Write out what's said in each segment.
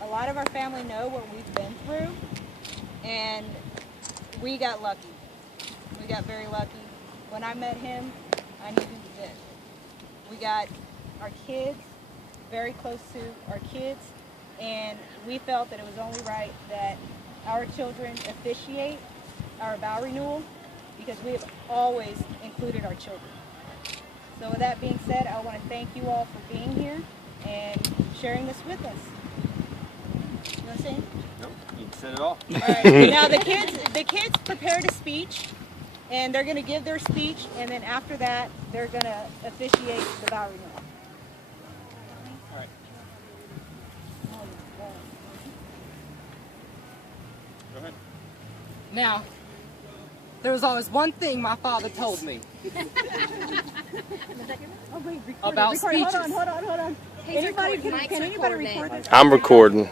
A lot of our family know what we've been through, and we got lucky. We got very lucky. When I met him, I knew who he did. We got our kids, very close to our kids, and we felt that it was only right that our children officiate our vow renewal, because we have always included our children. So with that being said, I want to thank you all for being here and sharing this with us. You want to say anything? Nope, you said it all. All right. Now the kids prepared a speech, and they're going to give their speech, and then after that, they're going to officiate the vow renewal. All right. Go ahead. Now, there was always one thing my father told me about speeches. Hold on. Can anybody record this? I'm recording.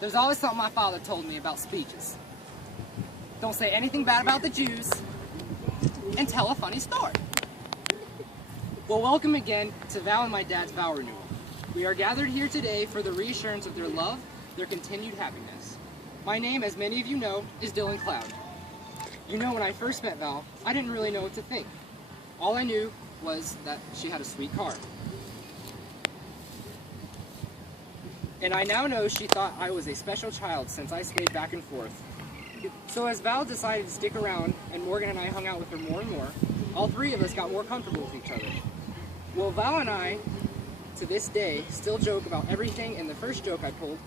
There's always something my father told me about speeches. Don't say anything bad about the Jews, and tell a funny story. Well, welcome again to Val and my dad's vow renewal. We are gathered here today for the reassurance of their love, their continued happiness. My name, as many of you know, is Dylan Cloud. You know, when I first met Val, I didn't really know what to think. All I knew was that she had a sweet car. And I now know she thought I was a special child since I swayed back and forth. So as Val decided to stick around and Morgan and I hung out with her more and more, all three of us got more comfortable with each other. Well, Val and I, to this day, still joke about everything, and the first joke I told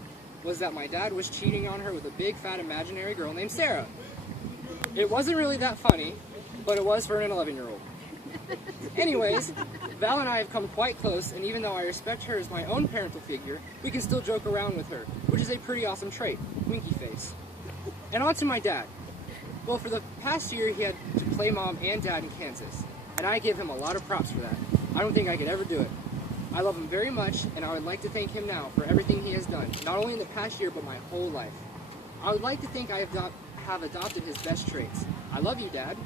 was that my dad was cheating on her with a big fat imaginary girl named Sarah. It wasn't really that funny, but it was for an 11-year-old. Anyways, Val and I have come quite close, and even though I respect her as my own parental figure, we can still joke around with her, which is a pretty awesome trait, winky face. And on to my dad. Well, for the past year, he had to play mom and dad in Kansas, and I give him a lot of props for that. I don't think I could ever do it. I love him very much, and I would like to thank him now for everything he has done, not only in the past year, but my whole life. I would like to think I have adopted his best traits. I love you, Dad.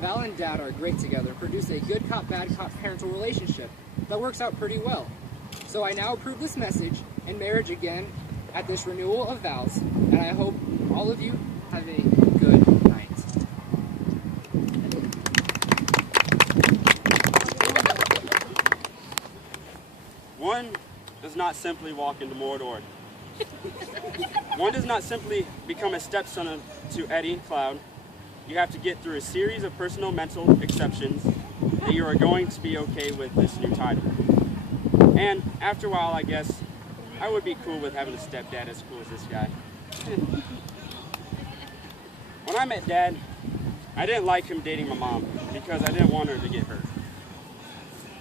Val and Dad are great together, produce a good cop, bad cop parental relationship that works out pretty well. So I now approve this message and marriage again at this renewal of vows, and I hope all of you have a good night. One does not simply walk into Mordor. One does not simply become a stepson to Eddie Cloud. You have to get through a series of personal mental exceptions that you are going to be okay with this new title. And after a while, I guess, I would be cool with having a stepdad as cool as this guy. When I met Dad, I didn't like him dating my mom because I didn't want her to get hurt.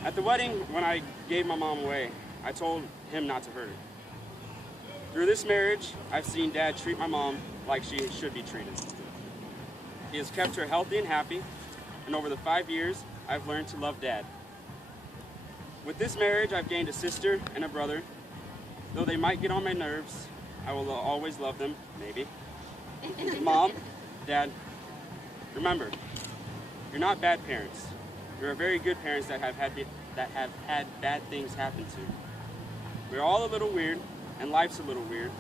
At the wedding, when I gave my mom away, I told him not to hurt her. Through this marriage, I've seen Dad treat my mom like she should be treated. He has kept her healthy and happy, and over the 5 years, I've learned to love Dad. With this marriage, I've gained a sister and a brother. Though they might get on my nerves, I will always love them, maybe. Mom, Dad, remember, you're not bad parents. You're very good parents that have had bad things happen to. We're all a little weird, and life's a little weird.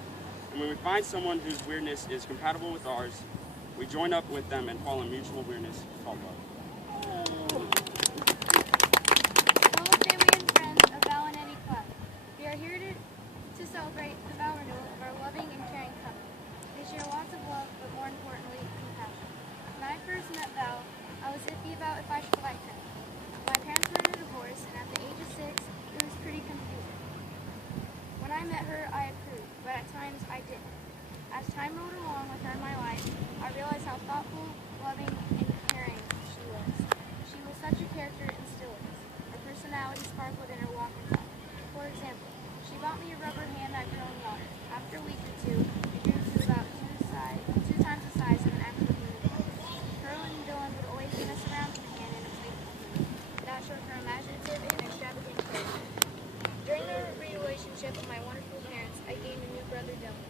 And when we find someone whose weirdness is compatible with ours, we join up with them and fall in mutual weirdness called love. Hello, family and friends of Val and Eddie Club. We are here to celebrate the vow renewal of our loving and caring couple. They share lots of love, but more importantly, compassion. When I first met Val, I was iffy about if I should like her. My parents were in a divorce, and at the age of 6, it was pretty confusing. When I met her, I approved, but at times I didn't. As time rolled along with her in my life, I realized how thoughtful, loving, and caring she was. She was such a character and still is. Her personality sparkled in her walk and talk. For example, she bought me a rubber hand that grew in water. After a week or two, it grew to about two times the size of an actual unicorn. Her and Dylan would always bring us around with the hand and a playful food. That showed her imaginative and extravagant character. During the relationship with my wonderful parents, I gained a new brother, Dylan.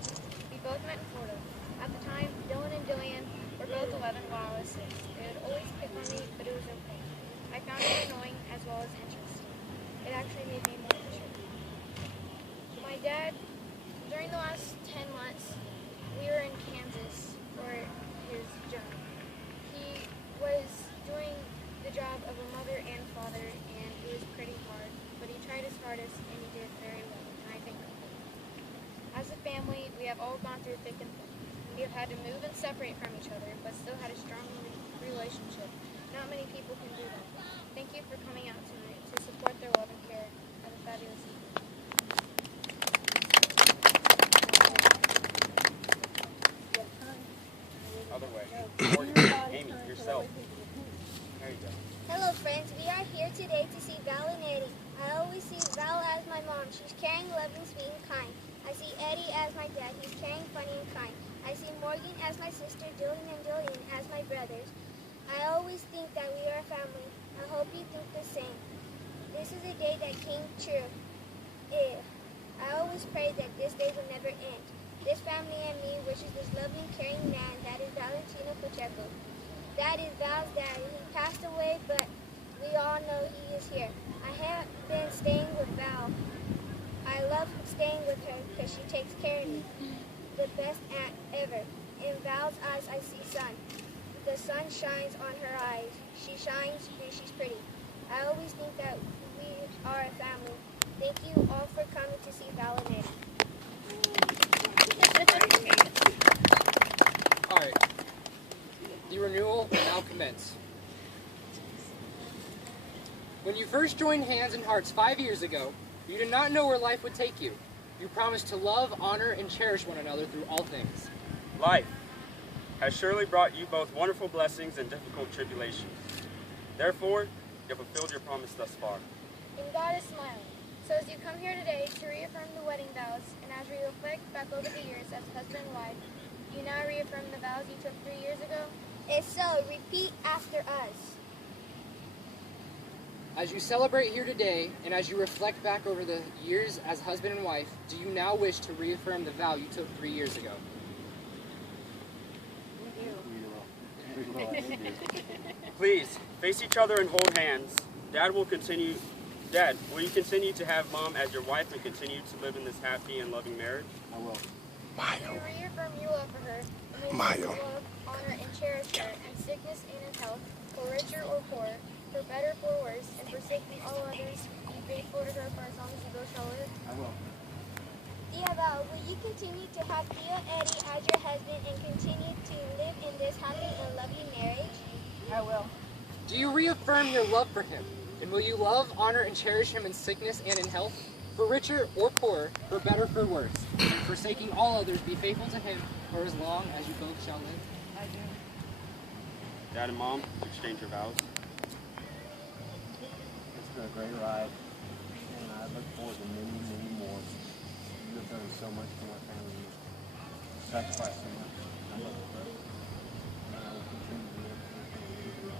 We both met in Florida. At the time, Dylan and Dillian were both 11 while I was 6. They would always pick on me, but it was okay. I found it annoying as well as interesting. It actually made me more mature. hardest, and you did very well, and I thank you. As a family, we have all gone through thick and thin. We have had to move and separate from each other, but still had a strong relationship. Not many people can do that. Thank you for coming out tonight to support their love and care. Have a fabulous evening. Other way. Amy, yourself. There you go. Hello friends, we are here today to see Val and Eddie. I always see Val as my mom. She's caring, loving, sweet, and kind. I see Eddie as my dad. He's caring, funny, and kind. I see Morgan as my sister, Dylan and Dillian as my brothers. I always think that we are a family. I hope you think the same. This is a day that came true. I always pray that this day will never end. This family and me wishes this loving, caring man, that is Valentino Pacheco. That is Val's dad. He passed away, but we all know he is here. I have been staying with Val. I love staying with her because she takes care of me. The best aunt ever. In Val's eyes, I see sun. The sun shines on her eyes. She shines and she's pretty. I always think that we are a family. Thank you all for coming to see Val and Eddie. Alright. The renewal will now commence. When you first joined hands and hearts 5 years ago, you did not know where life would take you. You promised to love, honor, and cherish one another through all things. Life has surely brought you both wonderful blessings and difficult tribulations. Therefore, you have fulfilled your promise thus far. And God is smiling. So as you come here today to reaffirm the wedding vows, and as we reflect back over the years as husband and wife, do you now reaffirm the vows you took 3 years ago? If so, repeat after us. As you celebrate here today, and as you reflect back over the years as husband and wife, do you now wish to reaffirm the vow you took 3 years ago? Please, face each other and hold hands. Dad, will you continue to have Mom as your wife and continue to live in this happy and loving marriage? I will. We reaffirm your love for her, and may you love, honor, and cherish her in sickness and in health, for richer or poorer, for better, for worse, and forsaking all others, be faithful to her for as long as you both shall live. I will. Dear Val, will you continue to have Theo Eddie as your husband and continue to live in this happy and loving marriage? I will. Do you reaffirm your love for him? And will you love, honor, and cherish him in sickness and in health? For richer or poorer, for better, for worse, and forsaking all others, be faithful to him for as long as you both shall live. I do. Dad and Mom, exchange your vows. It's been a great ride, and I look forward to many, many more. You have done so much for my family. You sacrificed so much. I love you, brother. And I will continue to do everything for you.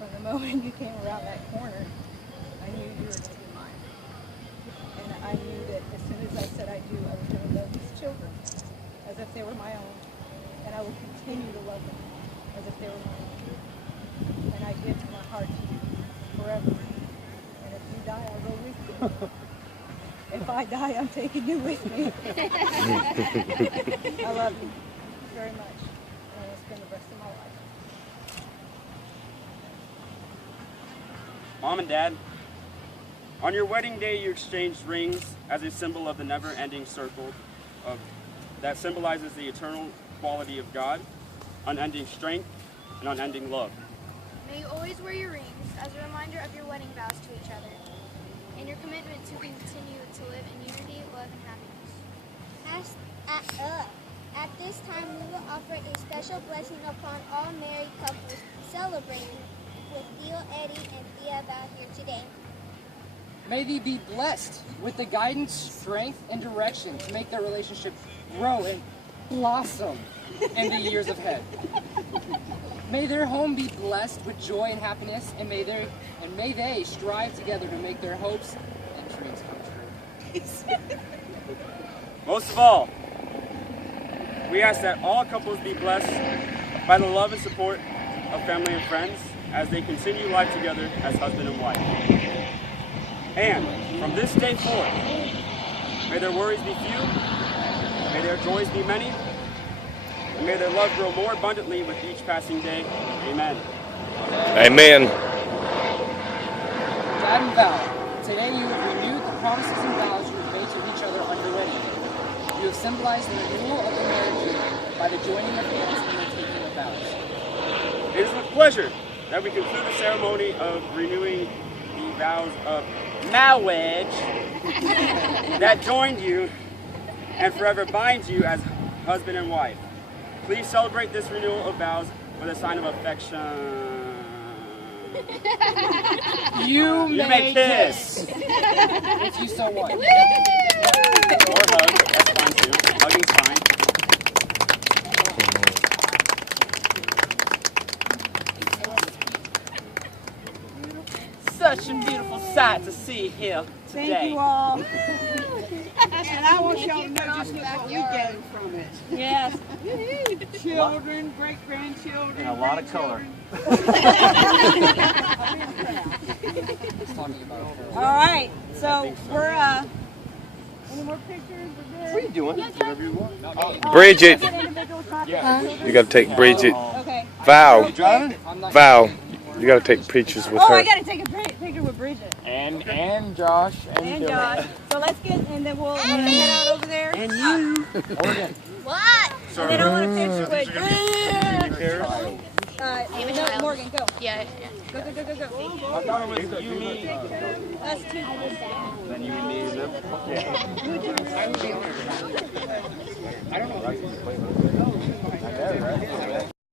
From the moment you came around that corner, I knew you were going to be mine. And I knew that as soon as I said I do, I was going to love these children as if they were my own. And I will continue to love them as if they were my own. And I give my heart to you forever. And if you die, I'll go with you. If I die, I'm taking you with me. I love you very much. And I will spend the rest of my life. Mom and Dad, on your wedding day you exchanged rings as a symbol of the never-ending circle that symbolizes the eternal quality of God, unending strength, and unending love. May you always wear your rings as a reminder of your wedding vows to each other, and your commitment to continue to live in unity, love, and happiness. At this time, we will offer a special blessing upon all married couples celebrating with Theo Eddie and Thea Val here today. May they be blessed with the guidance, strength, and direction to make their relationship grow and blossom in the years ahead. May their home be blessed with joy and happiness, and may they strive together to make their hopes and dreams come true. Most of all, we ask that all couples be blessed by the love and support of family and friends as they continue life together as husband and wife. And from this day forward, may their worries be few, may their joys be many, and may their love grow more abundantly with each passing day. Amen. Amen. Madam Vow, today you have renewed the promises and vows you have made to each other on your wedding day. You have symbolized the renewal of the marriage by the joining of hands and the taking of vows. It is with pleasure that we conclude the ceremony of renewing the vows of marriage that joined you and forever binds you as husband and wife. Please celebrate this renewal of vows with a sign of affection. You may kiss. if you so want. Or hug, that's fine too. Hugging's fine. Such a beautiful sight to see here today. Thank you all. And I want y'all to know just what we gained from it. Yes. Children, great-grandchildren. And a lot of color. All right. So we're any more pictures? What are you doing? Whatever you want. Bridget, Individual shots? you got to take Bridget. Okay. Vow, Driving? Vow, you got to take pictures with Oh, I her. got to take a picture with Bridget And Josh and Josh. So let's get, and then we'll head out over there. And you. What? And then I want a picture with. No, Morgan, go. Yeah. Go, go, go, go, go. I thought it was you, me. Us two. Then you and me and them. I don't know.